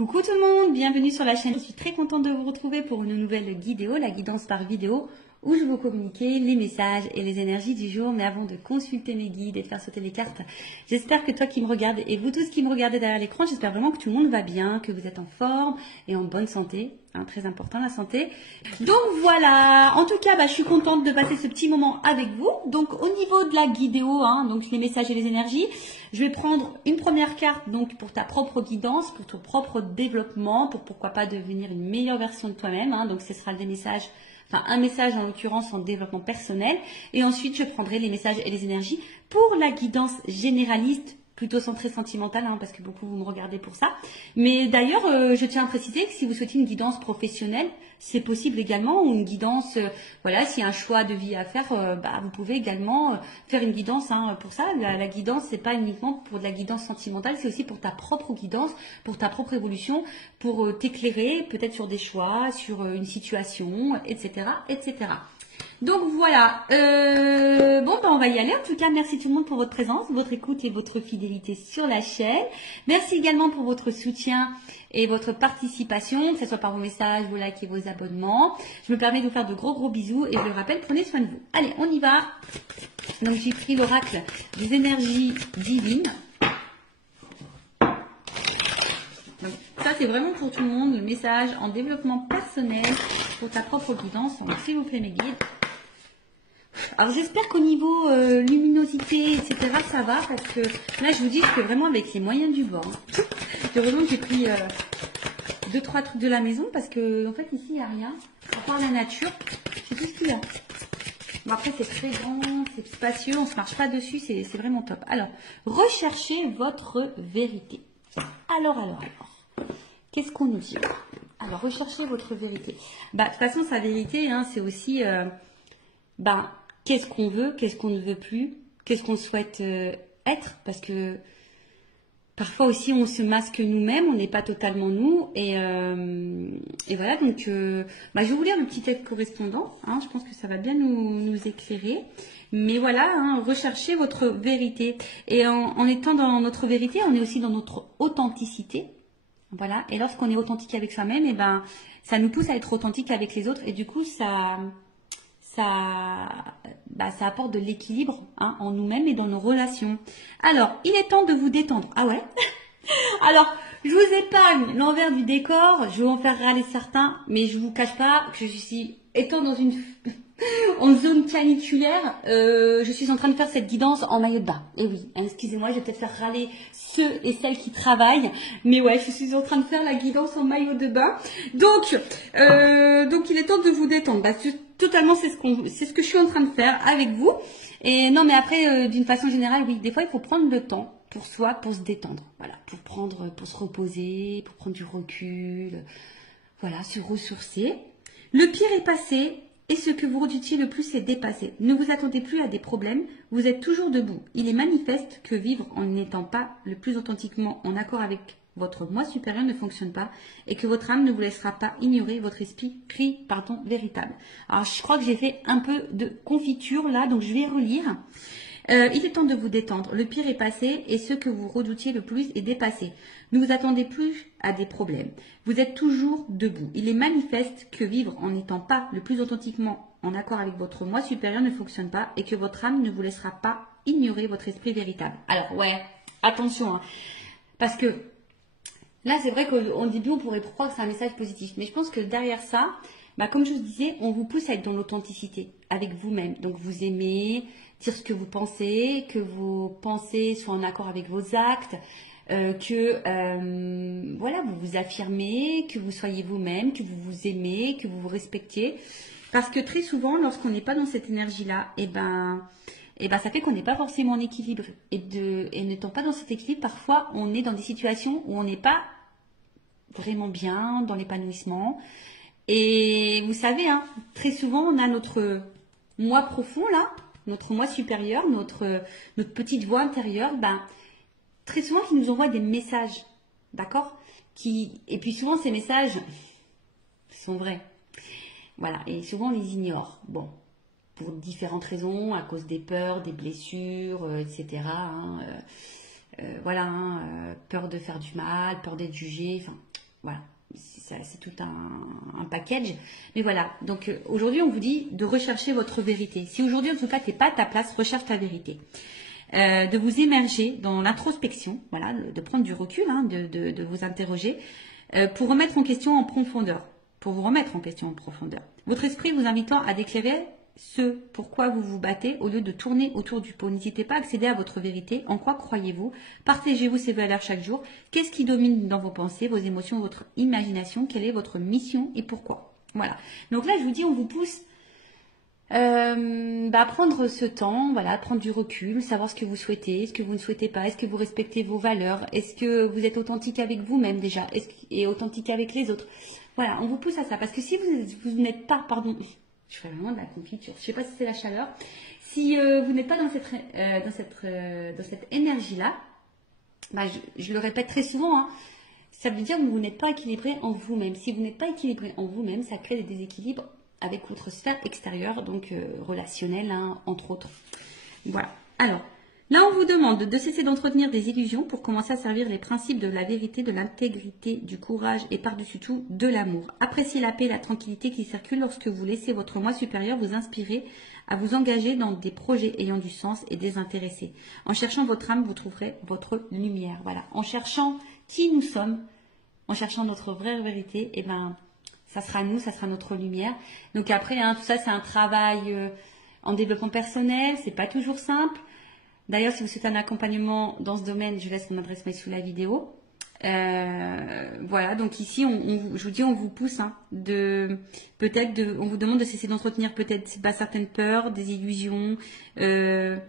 Coucou tout le monde, bienvenue sur la chaîne. Je suis très contente de vous retrouver pour une nouvelle vidéo, la guidance par vidéo, où je vais vous communiquer les messages et les énergies du jour. Mais avant de consulter mes guides et de faire sauter les cartes, j'espère que toi qui me regardes et vous tous qui me regardez derrière l'écran, j'espère vraiment que tout le monde va bien, que vous êtes en forme et en bonne santé. Très important la santé. Donc voilà, en tout cas je suis contente de passer ce petit moment avec vous. Donc au niveau de la guidéo, donc les messages et les énergies, je vais prendre une première carte donc pour ta propre guidance, pour ton propre développement, pour pourquoi pas devenir une meilleure version de toi-même. Donc ce sera des messages, un message en l'occurrence en développement personnel. Et ensuite je prendrai les messages et les énergies pour la guidance généraliste, plutôt centré sentimental, parce que beaucoup vous me regardez pour ça. Mais d'ailleurs, je tiens à préciser que si vous souhaitez une guidance professionnelle, c'est possible également, ou une guidance, voilà, s'il y a un choix de vie à faire, vous pouvez également faire une guidance pour ça. La guidance, c'est pas uniquement pour de la guidance sentimentale, c'est aussi pour ta propre guidance, pour ta propre évolution, pour t'éclairer peut-être sur des choix, sur une situation, etc., etc. Donc voilà, on va y aller. En tout cas, merci tout le monde pour votre présence, votre écoute et votre fidélité sur la chaîne. Merci également pour votre soutien et votre participation, que ce soit par vos messages, vos likes et vos abonnements. Je me permets de vous faire de gros bisous et je le rappelle, prenez soin de vous. Allez, on y va. Donc j'ai pris l'oracle des énergies divines. Donc ça c'est vraiment pour tout le monde, le message en développement personnel pour ta propre guidance. Donc s'il vous plaît mes guides. Alors j'espère qu'au niveau luminosité, etc. ça va, parce que là je vous dis je fais vraiment avec les moyens du bord. Heureusement que j'ai pris 2-3 trucs de la maison, parce que en fait ici il n'y a rien. À part la nature, c'est tout ce qu'il y a. Bon, après c'est très grand, c'est spacieux, on ne se marche pas dessus, c'est vraiment top. Alors, recherchez votre vérité. Alors. Qu'est-ce qu'on nous dit? Alors, recherchez votre vérité. De toute façon, sa vérité, c'est aussi... qu'est-ce qu'on veut, qu'est-ce qu'on ne veut plus, qu'est-ce qu'on souhaite être, parce que parfois aussi on se masque nous-mêmes, on n'est pas totalement nous, et voilà, donc je vais vous lire le petit texte correspondant, je pense que ça va bien nous éclairer, mais voilà, recherchez votre vérité, et en étant dans notre vérité, on est aussi dans notre authenticité, voilà, et lorsqu'on est authentique avec soi-même, ça nous pousse à être authentique avec les autres, et du coup ça apporte de l'équilibre en nous-mêmes et dans nos relations. Alors, il est temps de vous détendre. Ah ouais. Alors, je vous épargne l'envers du décor. Je vais en faire râler certains, mais je vous cache pas que je suis, étant dans en zone caniculaire, je suis en train de faire cette guidance en maillot de bain. Et oui, excusez-moi, je vais peut-être faire râler ceux et celles qui travaillent, mais ouais, je suis en train de faire la guidance en maillot de bain. Donc il est temps de vous détendre. Totalement, c'est ce que je suis en train de faire avec vous. Et non, mais après, d'une façon générale, oui, des fois, il faut prendre le temps pour soi, pour se détendre. Voilà, pour se reposer, pour prendre du recul. Voilà, se ressourcer. Le pire est passé. Et ce que vous redoutiez le plus est dépassé. Ne vous attendez plus à des problèmes, vous êtes toujours debout. Il est manifeste que vivre en n'étant pas le plus authentiquement en accord avec votre moi supérieur ne fonctionne pas et que votre âme ne vous laissera pas ignorer votre esprit véritable. Alors je crois que j'ai fait un peu de confiture là, donc je vais relire. Il est temps de vous détendre. Le pire est passé et ce que vous redoutiez le plus est dépassé. Ne vous attendez plus à des problèmes. Vous êtes toujours debout. Il est manifeste que vivre en n'étant pas le plus authentiquement en accord avec votre moi supérieur ne fonctionne pas et que votre âme ne vous laissera pas ignorer votre esprit véritable. Alors ouais, attention, parce que là c'est vrai qu'au début on pourrait croire que c'est un message positif, mais je pense que derrière ça, comme je vous disais, on vous pousse à être dans l'authenticité avec vous-même. Donc vous aimez dire ce que vous pensez, que vos pensées soient en accord avec vos actes, voilà, vous vous affirmez, que vous soyez vous-même, que vous vous aimez, que vous vous respectiez. Parce que très souvent, lorsqu'on n'est pas dans cette énergie-là, ça fait qu'on n'est pas forcément en équilibre. Et n'étant pas dans cet équilibre, parfois on est dans des situations où on n'est pas vraiment bien, dans l'épanouissement. Et vous savez, très souvent, on a notre moi profond, là, notre moi supérieur, notre petite voix intérieure, très souvent, qui nous envoie des messages, d'accord? Et puis souvent, ces messages sont vrais. Voilà, et souvent, on les ignore. Bon, pour différentes raisons, à cause des peurs, des blessures, etc. Peur de faire du mal, peur d'être jugé, Voilà, c'est tout un package. Mais voilà, donc aujourd'hui, on vous dit de rechercher votre vérité. Si aujourd'hui, en tout cas, tu n'es pas à ta place, recherche ta vérité. De vous émerger dans l'introspection, voilà, de prendre du recul, hein, de vous interroger, pour remettre en question en profondeur, pour vous remettre en question en profondeur. Votre esprit vous invitant à déclarer ce pourquoi vous vous battez au lieu de tourner autour du pot. N'hésitez pas à accéder à votre vérité. En quoi croyez-vous? Partagez-vous ces valeurs chaque jour. Qu'est-ce qui domine dans vos pensées, vos émotions, votre imagination? Quelle est votre mission et pourquoi? Voilà. Donc là, je vous dis, on vous pousse à prendre ce temps, voilà, prendre du recul, savoir ce que vous souhaitez, ce que vous ne souhaitez pas, est-ce que vous respectez vos valeurs, est-ce que vous êtes authentique avec vous-même déjà, et authentique avec les autres. Voilà, on vous pousse à ça, parce que si vous n'êtes pas, pardon, je fais vraiment de la confiture, je ne sais pas si c'est la chaleur, si vous n'êtes pas dans cette énergie-là, bah, je le répète très souvent, hein, ça veut dire que vous n'êtes pas équilibré en vous-même. Si vous n'êtes pas équilibré en vous-même, ça crée des déséquilibres avec votre sphère extérieure, donc relationnelle, hein, entre autres. Voilà. Alors, là, on vous demande de cesser d'entretenir des illusions pour commencer à servir les principes de la vérité, de l'intégrité, du courage et par-dessus tout, de l'amour. Appréciez la paix et la tranquillité qui circulent lorsque vous laissez votre moi supérieur vous inspirer à vous engager dans des projets ayant du sens et désintéressés. En cherchant votre âme, vous trouverez votre lumière. Voilà. En cherchant qui nous sommes, en cherchant notre vraie vérité, eh ben, ça sera nous, ça sera notre lumière. Donc après, hein, tout ça, c'est un travail en développement personnel. C'est pas toujours simple. D'ailleurs, si vous souhaitez un accompagnement dans ce domaine, je laisse mon adresse mail sous la vidéo. Voilà, donc ici, je vous dis, on vous pousse, hein, on vous demande de cesser d'entretenir peut-être certaines peurs, des illusions, de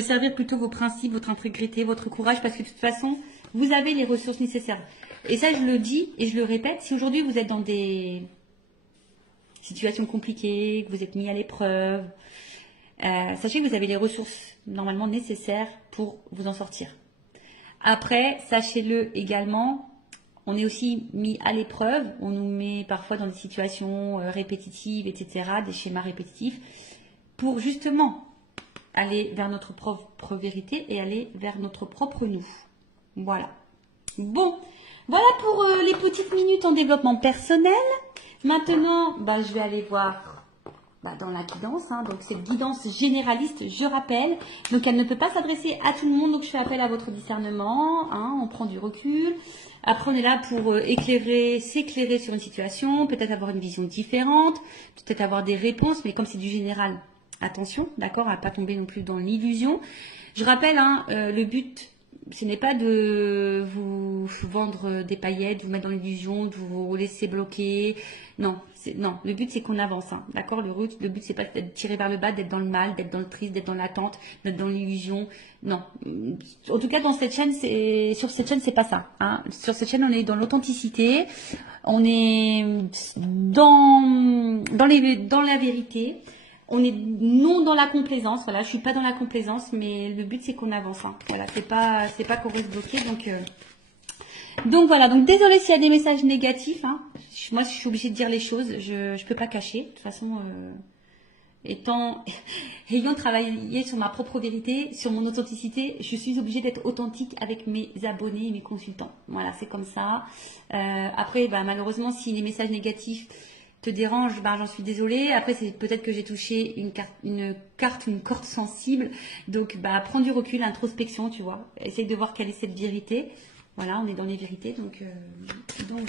servir plutôt vos principes, votre intégrité, votre courage, parce que de toute façon, vous avez les ressources nécessaires. Et ça, je le dis et je le répète, si aujourd'hui vous êtes dans des situations compliquées, que vous êtes mis à l'épreuve, sachez que vous avez les ressources normalement nécessaires pour vous en sortir. Après, sachez-le également, on est aussi mis à l'épreuve, on nous met parfois dans des situations répétitives, etc., des schémas répétitifs, pour justement aller vers notre propre vérité et aller vers notre propre nous. Voilà. Bon, voilà pour les petites minutes en développement personnel. Maintenant, je vais aller voir dans la guidance. Hein. Donc, cette guidance généraliste, je rappelle. Donc, elle ne peut pas s'adresser à tout le monde. Donc, je fais appel à votre discernement. Hein. On prend du recul. Après, on est là pour s'éclairer sur une situation. Peut-être avoir une vision différente. Peut-être avoir des réponses. Mais comme c'est du général, attention, d'accord, à ne pas tomber non plus dans l'illusion. Je rappelle, hein, le but, ce n'est pas de vous vendre des paillettes, vous mettre dans l'illusion, de vous laisser bloquer. Non, le but c'est qu'on avance, hein, d'accord. Le but c'est pas d'être tiré vers le bas, d'être dans le mal, d'être dans le triste, d'être dans l'attente, d'être dans l'illusion. Non. En tout cas, sur cette chaîne, c'est pas ça. Hein. Sur cette chaîne, on est dans l'authenticité, on est dans la vérité. On est non dans la complaisance, voilà, je suis pas dans la complaisance, mais le but c'est qu'on avance, hein. Voilà, c'est pas qu'on reste bloqué, donc voilà, donc désolé s'il y a des messages négatifs, hein. Moi je suis obligée de dire les choses, je peux pas cacher, de toute façon, ayant travaillé sur ma propre vérité, sur mon authenticité, je suis obligée d'être authentique avec mes abonnés et mes consultants, voilà, c'est comme ça. Après, malheureusement, si les messages négatifs te dérange, j'en suis désolée. Après, c'est peut-être que j'ai touché une corde sensible. Donc, prends du recul, introspection, tu vois. Essaye de voir quelle est cette vérité. Voilà, on est dans les vérités. Donc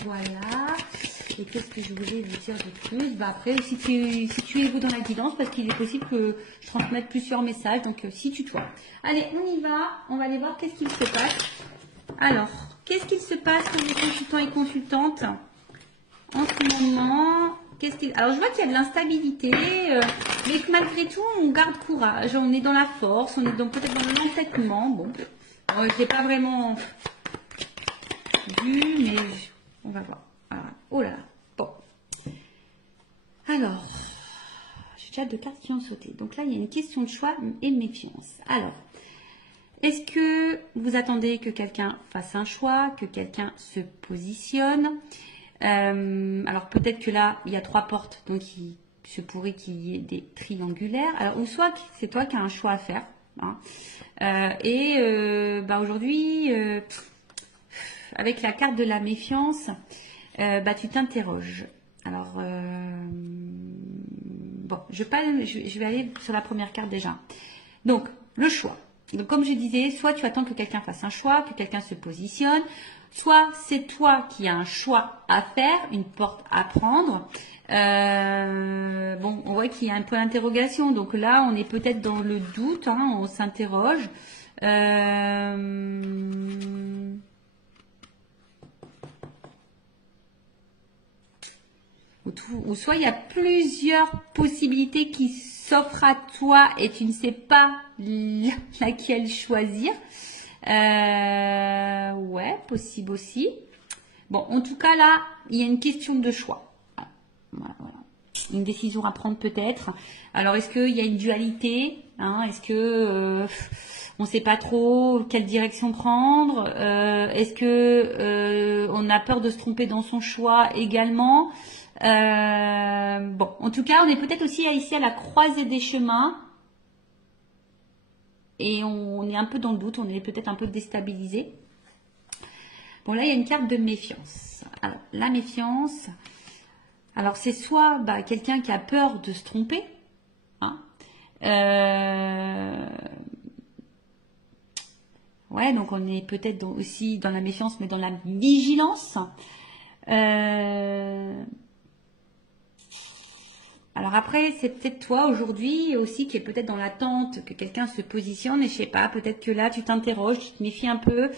voilà. Et qu'est-ce que je voulais vous dire de plus? Après, si tu es dans la guidance, parce qu'il est possible que je transmette plusieurs messages. Donc, si tu toi. Allez, on y va. On va aller voir qu'est-ce qu'il se passe. Alors, qu'est-ce qu'il se passe pour les consultants et consultantes en ce moment? Alors, je vois qu'il y a de l'instabilité, mais que malgré tout, on garde courage. On est dans la force, on est peut-être dans l'entêtement. Bon, je ne l'ai pas vraiment vu, mais on va voir. Alors, oh là là. Bon. Alors, j'ai déjà 2 cartes qui ont sauté. Donc là, il y a une question de choix et de méfiance. Alors, est-ce que vous attendez que quelqu'un fasse un choix, que quelqu'un se positionne? Alors peut-être que là, il y a 3 portes, donc il se pourrait qu'il y ait des triangulaires. Alors, ou soit c'est toi qui as un choix à faire. Hein. Aujourd'hui, avec la carte de la méfiance, bah, tu t'interroges. Alors, bon, je vais aller sur la première carte déjà. Donc, le choix. Donc, comme je disais, soit tu attends que quelqu'un fasse un choix, que quelqu'un se positionne, soit c'est toi qui as un choix à faire, une porte à prendre. Bon, on voit qu'il y a un point d'interrogation. Donc là, on est peut-être dans le doute, hein, on s'interroge. Ou soit il y a plusieurs possibilités qui s'offrent à toi et tu ne sais pas laquelle choisir. Ouais, possible aussi. Bon, en tout cas là, il y a une question de choix. Voilà. Une décision à prendre peut-être. Alors, est-ce qu'il y a une dualité, hein? Est-ce que on ne sait pas trop quelle direction prendre? Est-ce que on a peur de se tromper dans son choix également? Bon, en tout cas, on est peut-être aussi ici à la croisée des chemins. Et on est un peu dans le doute, on est peut-être un peu déstabilisé. Bon, là, il y a une carte de méfiance. Alors, la méfiance, alors c'est soit bah, quelqu'un qui a peur de se tromper, hein. Ouais, donc on est peut-être aussi dans la méfiance, mais dans la vigilance. Alors après, c'est peut-être toi aujourd'hui aussi qui est peut-être dans l'attente que quelqu'un se positionne et je sais pas, peut-être que là tu t'interroges, tu te méfies un peu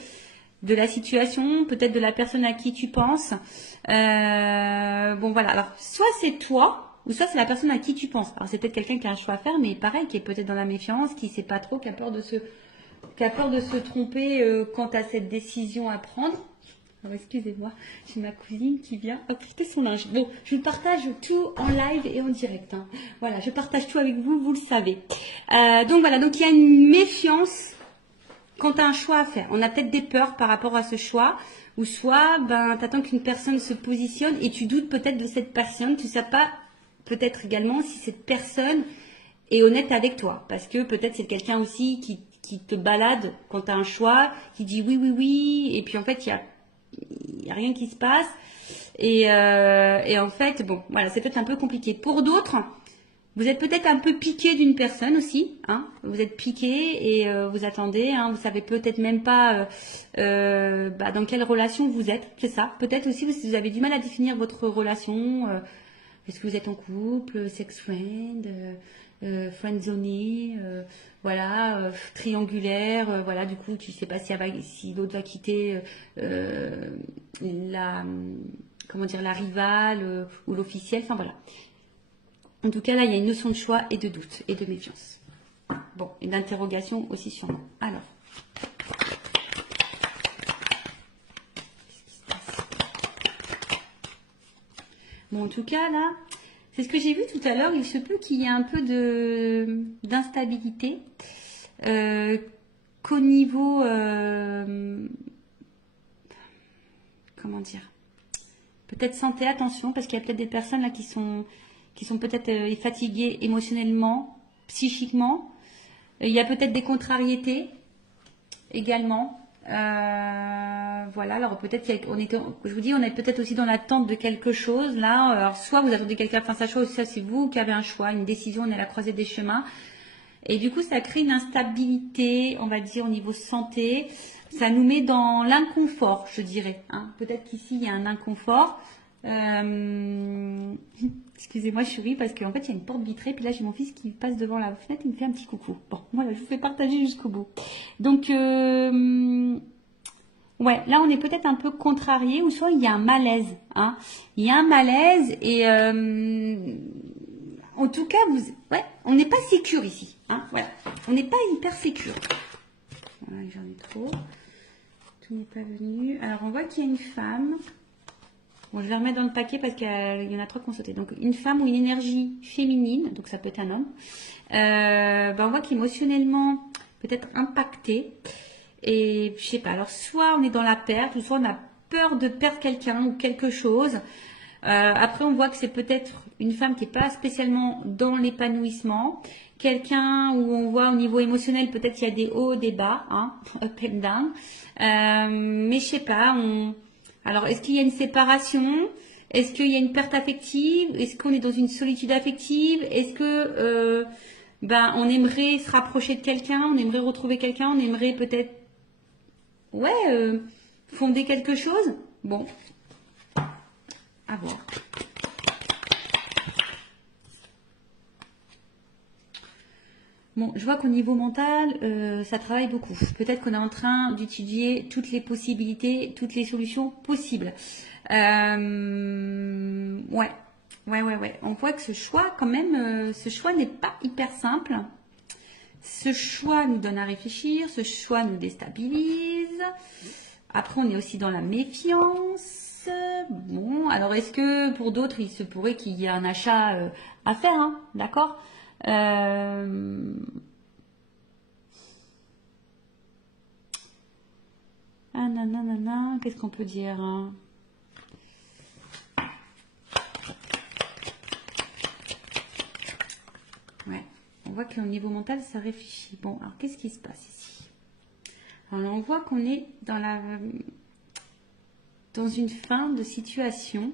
de la situation, peut-être de la personne à qui tu penses. Bon voilà, alors soit c'est toi ou soit c'est la personne à qui tu penses. Alors c'est peut-être quelqu'un qui a un choix à faire, mais pareil, qui est peut-être dans la méfiance, qui sait pas trop, qui a peur de se tromper quant à cette décision à prendre. Alors, excusez-moi, j'ai ma cousine qui vient apporter son linge. Bon, je partage tout en live et en direct, hein. Voilà, je partage tout avec vous, vous le savez. Donc voilà, donc il y a une méfiance quand tu as un choix à faire. On a peut-être des peurs par rapport à ce choix, ou soit ben, tu attends qu'une personne se positionne et tu doutes peut-être de cette personne. Tu ne sais pas peut-être également si cette personne est honnête avec toi. Parce que peut-être c'est quelqu'un aussi qui te balade quand tu as un choix, qui dit oui, oui, oui, et puis en fait, il n'y a rien qui se passe. Et en fait, bon, voilà, c'est peut-être un peu compliqué. Pour d'autres, vous êtes peut-être un peu piqué d'une personne aussi, hein. Vous êtes piqué et vous attendez, hein. Vous savez peut-être même pas bah, dans quelle relation vous êtes, c'est ça. Peut-être aussi vous avez du mal à définir votre relation. Est-ce que vous êtes en couple, sex friend, friendzoné, voilà, triangulaire, voilà. Du coup, tu sais pas si l'autre va quitter la rivale ou l'officiel. Enfin voilà. En tout cas, là, il y a une notion de choix et de doute et de méfiance. Bon, et d'interrogation aussi sûrement. Alors. Qu'est-ce qui se passe? Bon, en tout cas, là, c'est ce que j'ai vu tout à l'heure. Il se peut qu'il y ait un peu d'instabilité. Qu'au niveau... comment dire? Peut-être santé, attention, parce qu'il y a peut-être des personnes là qui sont peut-être fatiguées émotionnellement, psychiquement. Il y a peut-être des contrariétés également. Voilà, alors peut-être je vous dis, on est peut-être aussi dans l'attente de quelque chose là. Alors soit vous attendez quelqu'un fasse sa chose, soit c'est vous qui avez un choix, une décision, on est à la croisée des chemins. Et du coup, ça crée une instabilité, on va dire, au niveau santé. Ça nous met dans l'inconfort, je dirais, hein. Peut-être qu'ici, il y a un inconfort. Excusez-moi, je souris parce qu'en fait, il y a une porte vitrée. Puis là, j'ai mon fils qui passe devant la fenêtre et me fait un petit coucou. Bon, voilà, je vous fais partager jusqu'au bout. Donc, ouais, là, on est peut-être un peu contrarié ou soit il y a un malaise, hein. Il y a un malaise et... en tout cas, ouais, on n'est pas sécure ici, hein, voilà. On n'est pas hyper sécure. Voilà, j'en ai trop. Tout n'est pas venu. Alors, on voit qu'il y a une femme. Bon, je vais remettre dans le paquet parce qu'il y en a trois qui ont sauté. Donc, une femme ou une énergie féminine, donc ça peut être un homme. On voit qu'émotionnellement, peut-être impacté. Et je sais pas, alors soit on est dans la perte, ou soit on a peur de perdre quelqu'un ou quelque chose. Après, on voit que c'est peut-être une femme qui n'est pas spécialement dans l'épanouissement. Quelqu'un où on voit au niveau émotionnel, peut-être il y a des hauts, des bas, hein, up and down. Mais je sais pas, Alors, est-ce qu'il y a une séparation? Est-ce qu'il y a une perte affective? Est-ce qu'on est dans une solitude affective? Est-ce que on aimerait se rapprocher de quelqu'un? On aimerait retrouver quelqu'un? On aimerait peut-être fonder quelque chose? Bon, à voir. Bon, je vois qu'au niveau mental, ça travaille beaucoup. Peut-être qu'on est en train d'étudier toutes les possibilités, toutes les solutions possibles. Ouais. On voit que ce choix, quand même, ce choix n'est pas hyper simple. Ce choix nous donne à réfléchir, ce choix nous déstabilise. Après, on est aussi dans la méfiance. Bon, alors est-ce que pour d'autres, il se pourrait qu'il y ait un achat à faire, hein, d'accord? Ah nanana, qu'est-ce qu'on peut dire, hein? Ouais, on voit qu'au niveau mental, ça réfléchit. Bon, alors qu'est-ce qui se passe ici? Alors là, on voit qu'on est dans une fin de situation.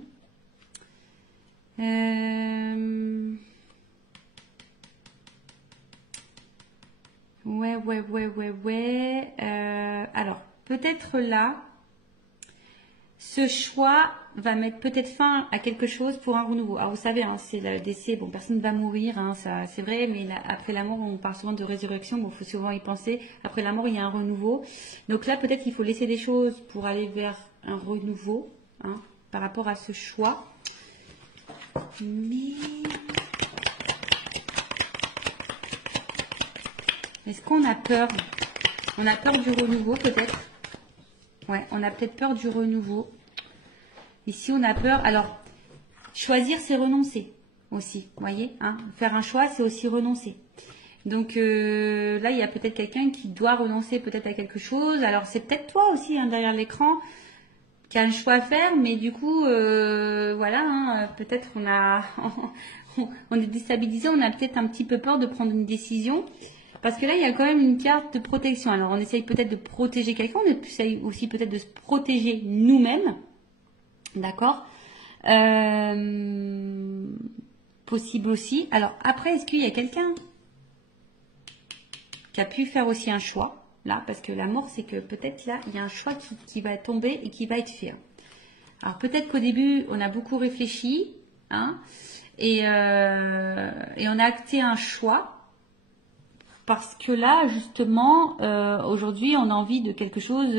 Ouais. Alors, peut-être là, ce choix va mettre peut-être fin à quelque chose pour un renouveau. Alors, vous savez, hein, c'est le décès. Bon, personne ne va mourir, hein, ça, c'est vrai, mais là, après la mort, on parle souvent de résurrection. Bon, il faut souvent y penser. Après la mort, il y a un renouveau. Donc là, peut-être qu'il faut laisser des choses pour aller vers un renouveau, hein, par rapport à ce choix. Mais est-ce qu'on a peur? On a peur du renouveau, peut-être. Ouais, on a peut-être peur du renouveau. Ici, on a peur. Alors, choisir, c'est renoncer aussi. Vous voyez, hein, faire un choix, c'est aussi renoncer. Donc là, il y a peut-être quelqu'un qui doit renoncer peut-être à quelque chose. Alors, c'est peut-être toi aussi, hein, derrière l'écran, qui a un choix à faire. Mais du coup, voilà, hein, peut-être on est déstabilisé. On a peut-être un petit peu peur de prendre une décision. Parce que là, il y a quand même une carte de protection. Alors, on essaye peut-être de protéger quelqu'un, on essaye aussi peut-être de se protéger nous-mêmes. D'accord? Possible aussi. Alors, après, est-ce qu'il y a quelqu'un qui a pu faire aussi un choix? Là, parce que la mort, c'est que peut-être là, il y a un choix qui va tomber et qui va être fait. Alors, peut-être qu'au début, on a beaucoup réfléchi, hein, et on a acté un choix. Parce que là, justement, aujourd'hui, on a envie de quelque chose,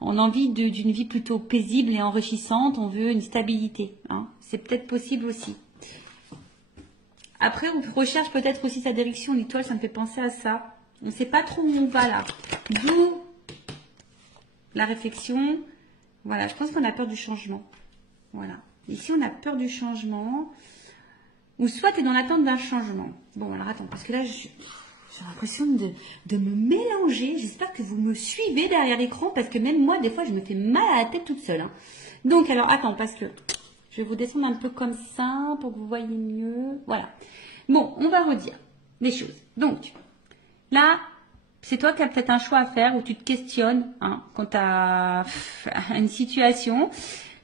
on a envie d'une vie plutôt paisible et enrichissante, on veut une stabilité. Hein. C'est peut-être possible aussi. Après, on recherche peut-être aussi sa direction. L'étoile, ça me fait penser à ça. On ne sait pas trop où on va là. D'où la réflexion. Voilà, je pense qu'on a peur du changement. Voilà. Ici, on a peur du changement. Ou soit tu es dans l'attente d'un changement. Bon, alors attends, parce que là, j'ai l'impression de me mélanger. J'espère que vous me suivez derrière l'écran parce que même moi, des fois, je me fais mal à la tête toute seule. Hein. Donc, alors, attends, parce que je vais vous descendre un peu comme ça pour que vous voyez mieux. Voilà. Bon, on va redire les choses. Donc, là, c'est toi qui as peut-être un choix à faire où tu te questionnes hein, quant à une situation.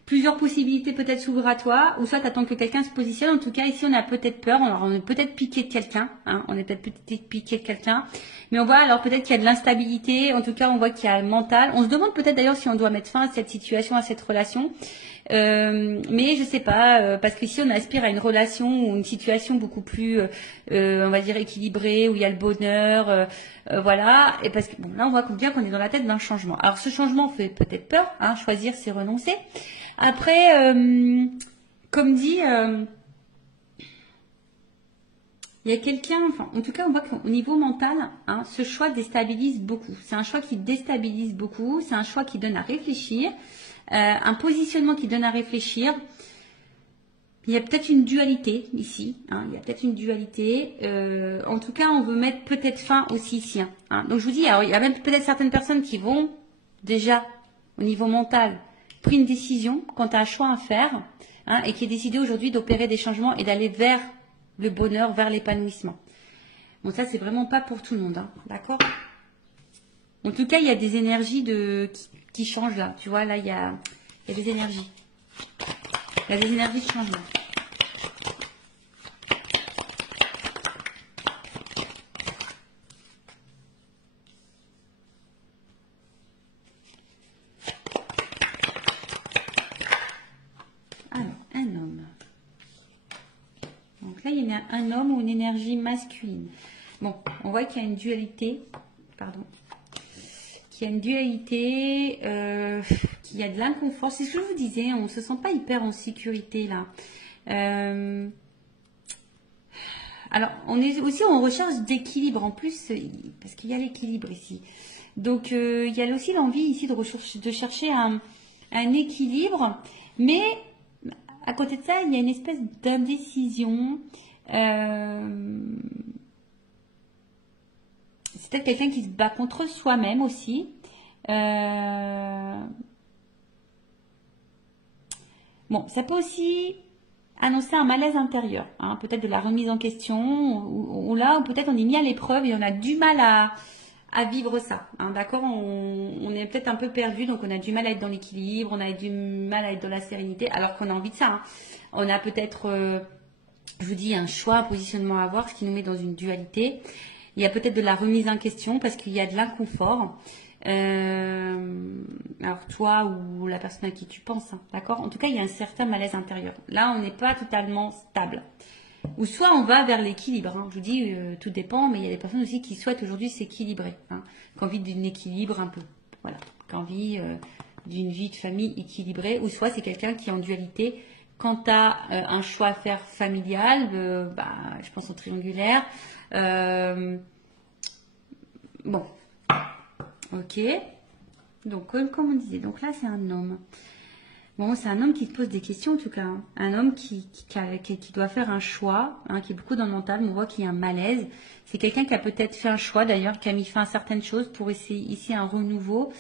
Plusieurs possibilités peut-être s'ouvrent à toi, ou soit tu attends que quelqu'un se positionne. En tout cas, ici, on a peut-être peur, on est peut-être piqué de quelqu'un, hein, on est peut-être piqué de quelqu'un, mais on voit alors peut-être qu'il y a de l'instabilité, en tout cas, on voit qu'il y a le mental. On se demande peut-être d'ailleurs si on doit mettre fin à cette situation, à cette relation, mais je sais pas, parce qu'ici, on aspire à une relation ou une situation beaucoup plus, on va dire, équilibrée, où il y a le bonheur, voilà, et parce que bon, là, on voit bien qu'on est dans la tête d'un changement. Alors, ce changement fait peut-être peur, hein, choisir, c'est renoncer. Après, comme dit, il y a quelqu'un, enfin, en tout cas, on voit qu'au niveau mental, hein, ce choix déstabilise beaucoup. C'est un choix qui déstabilise beaucoup, c'est un choix qui donne à réfléchir, un positionnement qui donne à réfléchir. Il y a peut-être une dualité ici, hein, il y a peut-être une dualité. En tout cas, on veut mettre peut-être fin aussi ici. Hein. Donc, je vous dis, alors, il y a même peut-être certaines personnes qui vont déjà, au niveau mental, pris une décision quant à un choix à faire hein, et qui est décidé aujourd'hui d'opérer des changements et d'aller vers le bonheur, vers l'épanouissement. Bon, ça, c'est vraiment pas pour tout le monde, hein, d'accord? En tout cas, il y a des énergies qui changent là. Tu vois, là, il y a Il y a des énergies. Il y a des énergies de changement. Alors, un homme. Donc là, il y a un homme ou une énergie masculine. Bon, on voit qu'il y a une dualité. Pardon. Qu'il y a une dualité, qu'il y a de l'inconfort. C'est ce que je vous disais, on ne se sent pas hyper en sécurité là. Alors, on est aussi en recherche d'équilibre en plus, parce qu'il y a l'équilibre ici. Donc, il y a aussi l'envie ici de chercher un équilibre, mais à côté de ça, il y a une espèce d'indécision. C'est peut-être quelqu'un qui se bat contre soi-même aussi. Bon, ça peut aussi annoncer un malaise intérieur, hein, peut-être de la remise en question, ou là, ou peut-être on est mis à l'épreuve et on a du mal à vivre ça. Hein, d'accord, on est peut-être un peu perdu, donc on a du mal à être dans l'équilibre, on a du mal à être dans la sérénité, alors qu'on a envie de ça. Hein. On a peut-être, je vous dis, un choix, un positionnement à avoir, ce qui nous met dans une dualité. Il y a peut-être de la remise en question parce qu'il y a de l'inconfort. Alors toi ou la personne à qui tu penses, hein, d'accord. En tout cas, il y a un certain malaise intérieur. Là, on n'est pas totalement stable. Ou soit on va vers l'équilibre. Hein. Je vous dis, tout dépend, mais il y a des personnes aussi qui souhaitent aujourd'hui s'équilibrer, hein, qui ont envie d'un équilibre un peu, voilà, qui ont envie d'une vie de famille équilibrée. Ou soit c'est quelqu'un qui est en dualité. Quand tu as un choix à faire familial, je pense au triangulaire. Bon. Ok, donc comme on disait, donc là c'est un homme. Bon, c'est un homme qui se pose des questions en tout cas. Hein. Un homme qui doit faire un choix, hein, qui est beaucoup dans le mental, mais on voit qu'il y a un malaise. C'est quelqu'un qui a peut-être fait un choix d'ailleurs, qui a mis fin à certaines choses pour essayer ici un renouveau,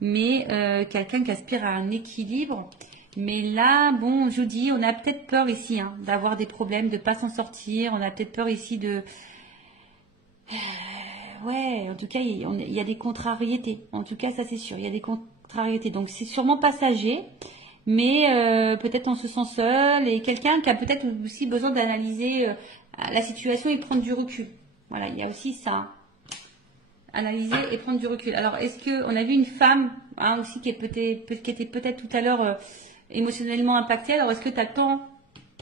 mais quelqu'un qui aspire à un équilibre. Mais là, bon, je vous dis, on a peut-être peur ici hein, d'avoir des problèmes, de ne pas s'en sortir. On a peut-être peur ici de... Ouais, en tout cas, il y a des contrariétés. En tout cas, ça c'est sûr, il y a des contrariétés. Donc, c'est sûrement passager, mais peut-être on se sent seul et quelqu'un qui a peut-être aussi besoin d'analyser la situation et prendre du recul. Voilà, il y a aussi ça. Analyser et prendre du recul. Alors, est-ce qu'on a vu une femme hein, aussi qui était peut-être tout à l'heure émotionnellement impactée. Alors, est-ce que tu attends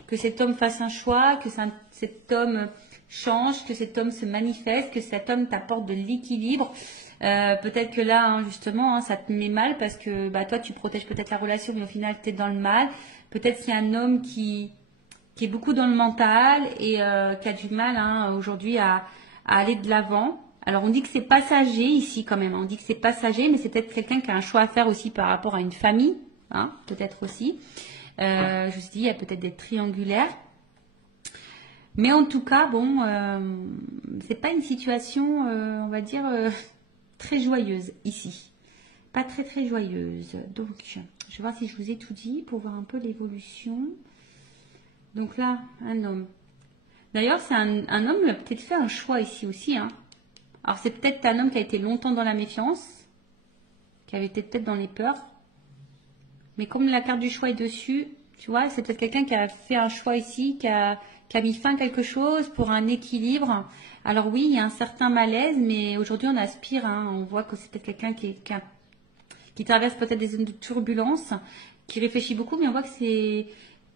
que cet homme fasse un choix, que cet homme... change, que cet homme se manifeste, que cet homme t'apporte de l'équilibre. Peut-être que là, hein, justement, hein, ça te met mal parce que toi, tu protèges peut-être la relation, mais au final, tu es dans le mal. Peut-être qu'il y a un homme qui est beaucoup dans le mental et qui a du mal hein, aujourd'hui à aller de l'avant. Alors, on dit que c'est passager ici quand même. On dit que c'est passager, mais c'est peut-être quelqu'un qui a un choix à faire aussi par rapport à une famille. Hein, peut-être aussi. Je vous dis, il y a peut-être des triangulaires. Mais en tout cas, bon, c'est pas une situation, on va dire, très joyeuse ici. Pas très très joyeuse. Donc, je vais voir si je vous ai tout dit pour voir un peu l'évolution. Donc là, un homme. D'ailleurs, c'est un homme qui a peut-être fait un choix ici aussi. Hein. Alors, c'est peut-être un homme qui a été longtemps dans la méfiance, qui avait été peut-être dans les peurs. Mais comme la carte du choix est dessus, tu vois, c'est peut-être quelqu'un qui a fait un choix ici, qui a mis fin à quelque chose pour un équilibre. Alors oui, il y a un certain malaise, mais aujourd'hui on aspire, hein, on voit que c'est peut-être quelqu'un qui traverse peut-être des zones de turbulence, qui réfléchit beaucoup, mais on voit il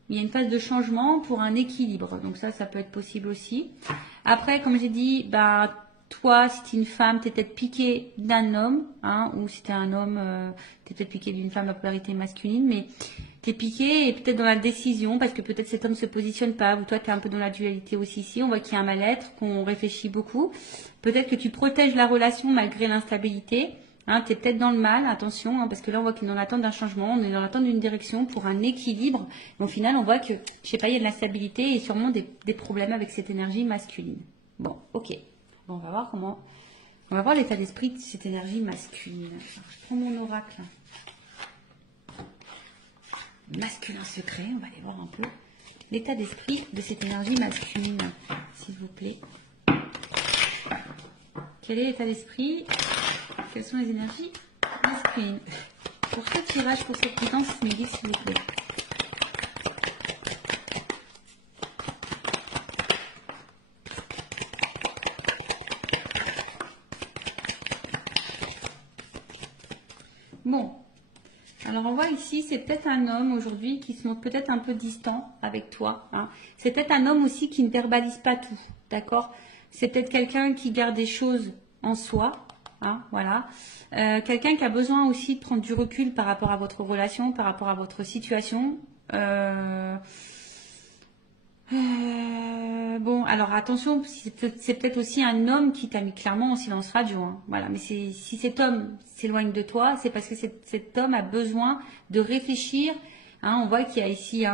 y a une phase de changement pour un équilibre. Donc ça peut être possible aussi. Après, comme j'ai dit, toi, si tu es une femme, tu es peut-être piqué d'un homme, hein, ou si tu es un homme, tu es peut-être piqué d'une femme à polarité masculine, mais tu es piqué et peut-être dans la décision, parce que peut-être cet homme ne se positionne pas, ou toi tu es un peu dans la dualité aussi ici, on voit qu'il y a un mal-être, qu'on réfléchit beaucoup. Peut-être que tu protèges la relation malgré l'instabilité, hein, tu es peut-être dans le mal, attention, hein, parce que là on voit qu'on est dans l'attente d'un changement, on est dans l'attente d'une direction pour un équilibre. Mais au final, on voit que, je sais pas, il y a de l'instabilité et sûrement des problèmes avec cette énergie masculine. Bon, ok. Bon, on va voir l'état d'esprit de cette énergie masculine. Alors, je prends mon oracle. Masculin secret, on va aller voir un peu l'état d'esprit de cette énergie masculine, s'il vous plaît. Quel est l'état d'esprit? Quelles sont les énergies masculines? pour ce tirage, pour cette guidance, s'il vous plaît. Bon, alors on voit ici, c'est peut-être un homme aujourd'hui qui se montre peut-être un peu distant avec toi. Hein. C'est peut-être un homme aussi qui ne verbalise pas tout, d'accord? C'est peut-être quelqu'un qui garde des choses en soi, hein, voilà. Quelqu'un qui a besoin aussi de prendre du recul par rapport à votre relation, par rapport à votre situation. Bon, alors attention, c'est peut-être aussi un homme qui t'a mis clairement en silence radio. Hein. Voilà, mais si cet homme s'éloigne de toi, c'est parce que cet homme a besoin de réfléchir. Hein, on voit qu'il y a ici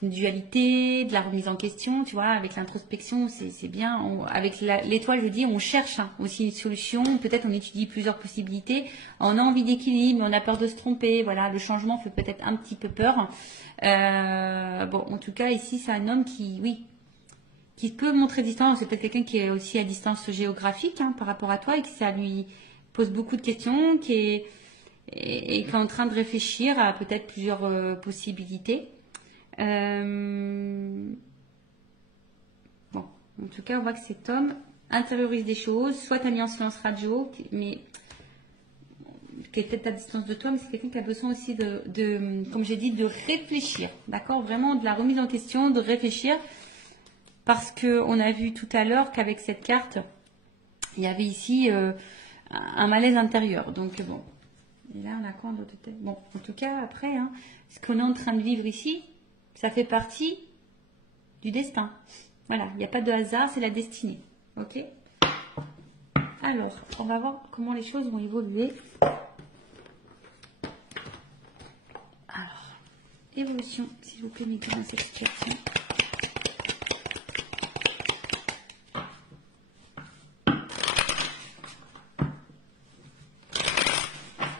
une dualité, de la remise en question, tu vois, avec l'introspection, c'est bien. Avec l'étoile, je dis, on cherche aussi une solution. Peut-être on étudie plusieurs possibilités. On a envie d'équilibre, mais on a peur de se tromper. Voilà, le changement fait peut-être un petit peu peur. Bon, en tout cas, ici, c'est un homme qui, oui, qui peut montrer distance. C'est peut-être quelqu'un qui est aussi à distance géographique par rapport à toi et que ça lui pose beaucoup de questions, qui est en train de réfléchir à peut-être plusieurs possibilités. Bon, en tout cas, on voit que cet homme intériorise des choses, soit t'as mis en silence radio, mais qui est peut-être à distance de toi, mais c'est quelqu'un qui a besoin aussi comme j'ai dit, de réfléchir, d'accord? Vraiment de la remise en question, de réfléchir, parce qu'on a vu tout à l'heure qu'avec cette carte, il y avait ici un malaise intérieur. Donc bon, et là on a quoi d'autre? Bon, en tout cas, après, ce qu'on est en train de vivre ici, ça fait partie du destin. Voilà, il n'y a pas de hasard, c'est la destinée. Ok? Alors, on va voir comment les choses vont évoluer. Alors, évolution, s'il vous plaît, mettez dans cette situation.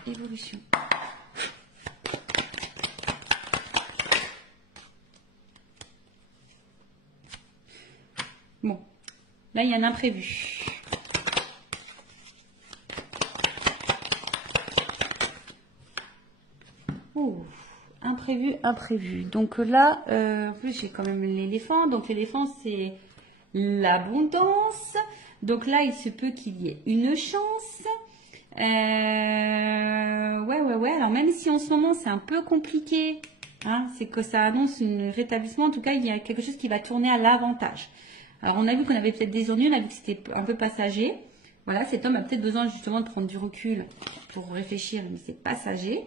Évolution. Bon, là il y a un imprévu. Oh, imprévu. Donc là, en plus j'ai quand même l'éléphant. Donc l'éléphant c'est l'abondance. Donc là il se peut qu'il y ait une chance. Ouais. Alors même si en ce moment c'est un peu compliqué, c'est que ça annonce un rétablissement. En tout cas, il y a quelque chose qui va tourner à l'avantage. Alors on a vu qu'on avait peut-être des ennuis, on a vu que c'était un peu passager. Voilà, cet homme a peut-être besoin justement de prendre du recul pour réfléchir, mais c'est passager.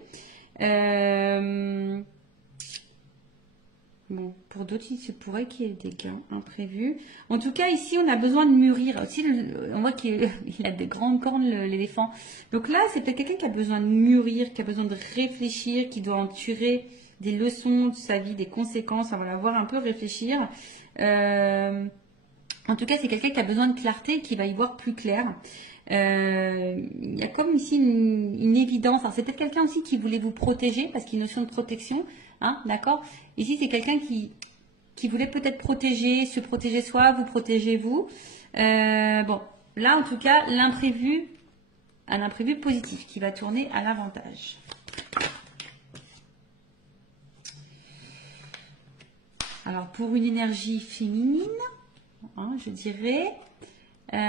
Bon, pour d'autres, il se pourrait qu'il y ait des gains imprévus. En tout cas, ici, on a besoin de mûrir. Aussi, on voit qu'il a des grandes cornes, l'éléphant. Donc là, c'est peut-être quelqu'un qui a besoin de mûrir, qui a besoin de réfléchir, qui doit en tirer des leçons de sa vie, des conséquences. On va la voir un peu réfléchir. En tout cas, c'est quelqu'un qui a besoin de clarté et qui va y voir plus clair. Il y a comme ici une évidence. Alors, c'est peut-être quelqu'un aussi qui voulait vous protéger, parce qu'il y a une notion de protection. D'accord? Ici, c'est quelqu'un qui voulait peut-être se protéger soi, vous protéger vous. Bon, là, en tout cas, un imprévu positif qui va tourner à l'avantage. Alors, pour une énergie féminine, je dirais... voilà,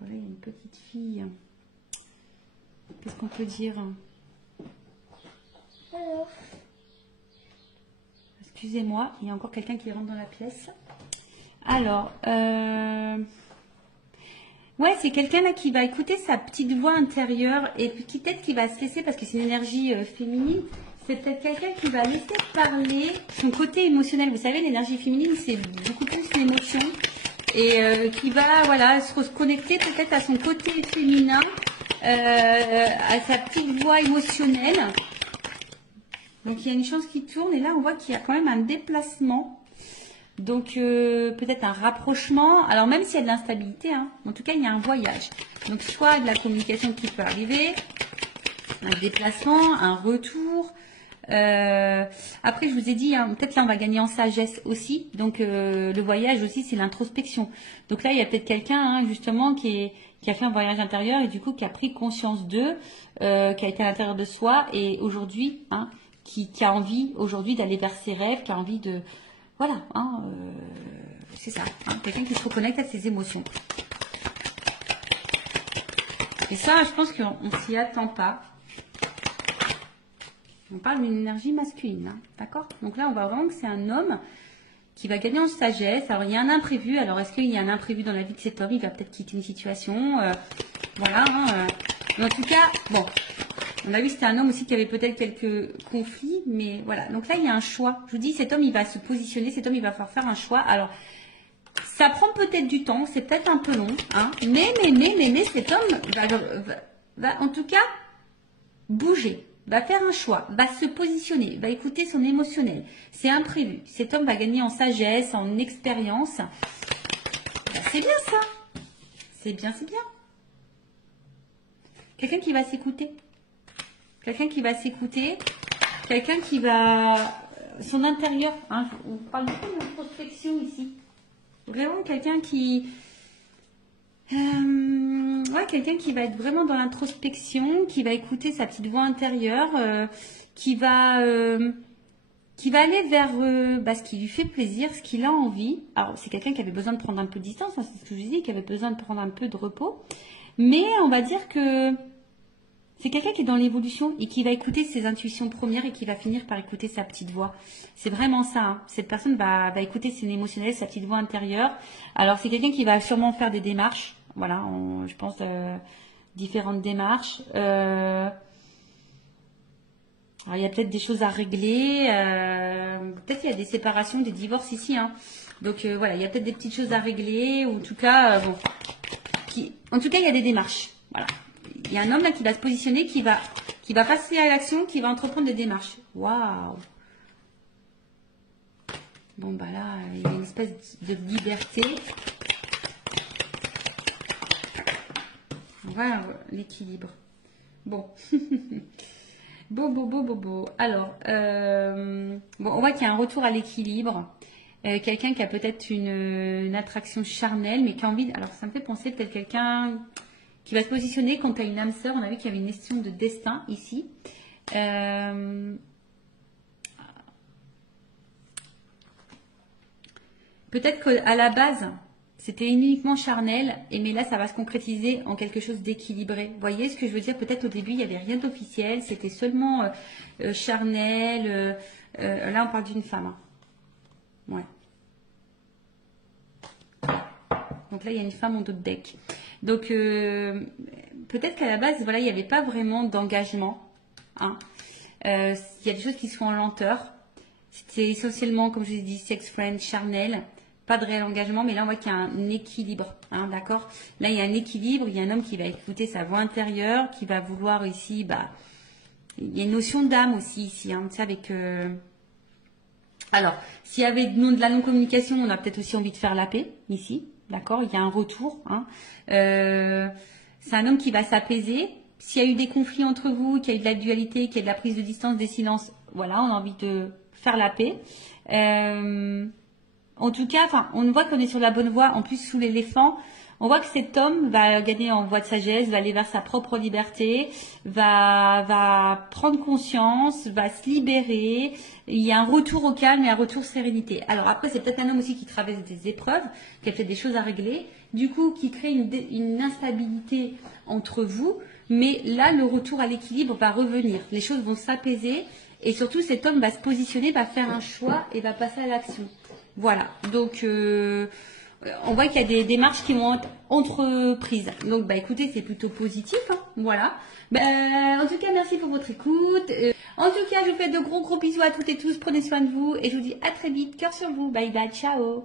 il y a une petite fille. Qu'est-ce qu'on peut dire? Alors. Excusez-moi, il y a encore quelqu'un qui rentre dans la pièce. Alors, ouais, c'est quelqu'un là qui va écouter sa petite voix intérieure et puis peut-être qui va se laisser, parce que c'est une énergie féminine, c'est peut-être quelqu'un qui va laisser parler son côté émotionnel. Vous savez, l'énergie féminine, c'est beaucoup plus l'émotion et qui va, voilà, se reconnecter peut-être à son côté féminin, à sa petite voix émotionnelle. Donc, il y a une chance qui tourne et là, on voit qu'il y a quand même un déplacement. Donc, peut-être un rapprochement. Alors, même s'il y a de l'instabilité, en tout cas, il y a un voyage. Donc, soit de la communication qui peut arriver, un déplacement, un retour. Après, je vous ai dit, peut-être là, on va gagner en sagesse aussi. Donc, le voyage aussi, c'est l'introspection. Donc là, il y a peut-être quelqu'un, justement, qui qui a fait un voyage intérieur et du coup qui a pris conscience d'eux, qui a été à l'intérieur de soi et aujourd'hui, hein, qui a envie aujourd'hui d'aller vers ses rêves, qui a envie de... Voilà, hein, c'est ça, hein, quelqu'un qui se reconnecte à ses émotions. Et ça, je pense qu'on ne s'y attend pas. On parle d'une énergie masculine, hein, d'accord? Donc là, on voit vraiment que c'est un homme qui va gagner en sagesse. Alors, il y a un imprévu. Alors, est-ce qu'il y a un imprévu dans la vie de cet homme? Il va peut-être quitter une situation. Voilà. Hein, mais en tout cas, bon, on a vu que c'était un homme aussi qui avait peut-être quelques conflits. Mais voilà. Donc là, il y a un choix. Je vous dis, cet homme, il va se positionner. Cet homme, il va falloir faire un choix. Alors, ça prend peut-être du temps. C'est peut-être un peu long. Hein, mais cet homme va en tout cas bouger. Va faire un choix, va se positionner, va écouter son émotionnel. C'est imprévu. Cet homme va gagner en sagesse, en expérience. C'est bien ça. C'est bien, c'est bien. Quelqu'un qui va s'écouter. Quelqu'un qui va s'écouter. Quelqu'un qui va... Son intérieur. Hein, on parle beaucoup d'introspection ici. Vraiment quelqu'un qui... ouais, quelqu'un qui va être vraiment dans l'introspection, qui va écouter sa petite voix intérieure, qui va aller vers ce qui lui fait plaisir, ce qu'il a envie. Alors, c'est quelqu'un qui avait besoin de prendre un peu de distance, hein, c'est ce que je vous dis, qui avait besoin de prendre un peu de repos. Mais on va dire que c'est quelqu'un qui est dans l'évolution et qui va écouter ses intuitions premières et qui va finir par écouter sa petite voix. C'est vraiment ça. Hein. Cette personne va écouter ses émotionnels, sa petite voix intérieure. Alors, c'est quelqu'un qui va sûrement faire des démarches. Voilà, je pense différentes démarches. Alors, il y a peut-être des choses à régler. Peut-être qu'il y a des séparations, des divorces ici. Hein. Donc voilà, il y a peut-être des petites choses à régler. Ou en tout cas, bon, en tout cas, il y a des démarches. Voilà, il y a un homme là qui va se positionner, qui va passer à l'action, qui va entreprendre des démarches. Waouh. Bon bah là, il y a une espèce de liberté. Voilà l'équilibre. Bon. Bon. Alors, bon, on voit qu'il y a un retour à l'équilibre. Quelqu'un qui a peut-être une attraction charnelle, mais qui a envie... Alors, ça me fait penser peut-être quelqu'un qui va se positionner quand tu as une âme sœur. On a vu qu'il y avait une question de destin ici. Peut-être qu'à la base... C'était uniquement charnel, mais là, ça va se concrétiser en quelque chose d'équilibré. Vous voyez ce que je veux dire? Peut-être au début, il n'y avait rien d'officiel, c'était seulement charnel. Là, on parle d'une femme. Hein. Ouais. Donc là, il y a une femme en dos de bec. Donc, peut-être qu'à la base, voilà, il n'y avait pas vraiment d'engagement. Hein. Il y a des choses qui sont en lenteur. C'était essentiellement, comme je vous ai dit, sex friend, charnel. Pas de réel engagement, mais là on voit qu'il y a un équilibre, hein, d'accord? Là il y a un équilibre, il y a un homme qui va écouter sa voix intérieure, qui va vouloir ici, il y a une notion d'âme aussi ici, hein, tu sais, avec... Alors, s'il y avait de la non-communication, on a peut-être aussi envie de faire la paix, ici, d'accord? Il y a un retour, hein. C'est un homme qui va s'apaiser. S'il y a eu des conflits entre vous, qu'il y a eu de la dualité, qu'il y a de la prise de distance, des silences, voilà, on a envie de faire la paix. En tout cas, on voit qu'on est sur la bonne voie. En plus, sous l'éléphant, on voit que cet homme va gagner en voie de sagesse, va aller vers sa propre liberté, va prendre conscience, va se libérer. Il y a un retour au calme et un retour sérénité. Alors après, c'est peut-être un homme aussi qui traverse des épreuves, qui a peut-être des choses à régler, du coup, qui crée une instabilité entre vous. Mais là, le retour à l'équilibre va revenir. Les choses vont s'apaiser et surtout, cet homme va se positionner, va faire un choix et va passer à l'action. Voilà, donc on voit qu'il y a des démarches qui vont être entreprises. Donc écoutez, c'est plutôt positif, hein, voilà. En tout cas, merci pour votre écoute. En tout cas, je vous fais de gros bisous à toutes et tous. Prenez soin de vous et je vous dis à très vite. Cœur sur vous. Bye bye, ciao.